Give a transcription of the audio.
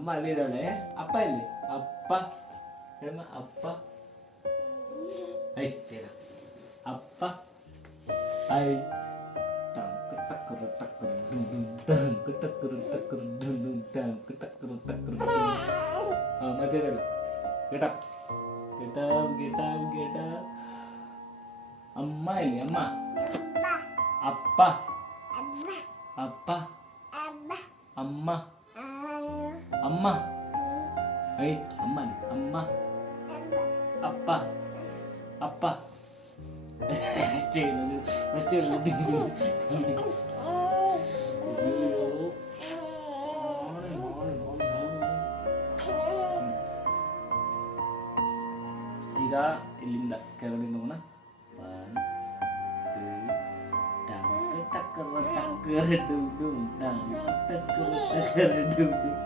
ಅಮ್ಮ ಅಲ್ಲಿದ್ದಾಳೆ. ಅಪ್ಪ ಇಲ್ಲಿ. ಅಪ್ಪ ಹೇಳಮ್ಮ. ಅಪ್ಪ ಐ ಬೇಗ. ಅಪ್ಪ ಐ. ಟಂಕ್ ಟಕ್ಕರು ಟಕ್ಕರು ಡುಂ ಡುಂ ಟಂಕ್ ಟಕ್ಕರು ಟಕ್ಕರು ಡುಂ ಡುಂ ಟಂಕ್ ಟಕ್ಕರು ಟಕ್ಕರು ಡುಂ. ಮತ್ತೆ ಹೇಳು. Get up get up get up get up. ಅಮ್ಮ ಇಲ್ಲಿ. ಅಮ್ಮ. ಅಪ್ಪ ಅಪ್ಪ ಅಮ್ಮ ಅಮ್ಮ ಐ ಅಮ್ಮ ಅಮ್ಮ ಅಪ್ಪ ಅಪ್ಪ ಅಷ್ಟೇ ಅಷ್ಟೇ. ಈಗ ಇಲ್ಲಿಂದ ಕೆಳಗಿಂದ ಹೋಗೋಣ. ಟಕ್ಕರ್ ಟಕ್ಕರ್ ಡುಂ ಡುಂ ಟಕ್ಕರ್ ಟಕ್ಕರ್ ಡುಂ ಡುಂ.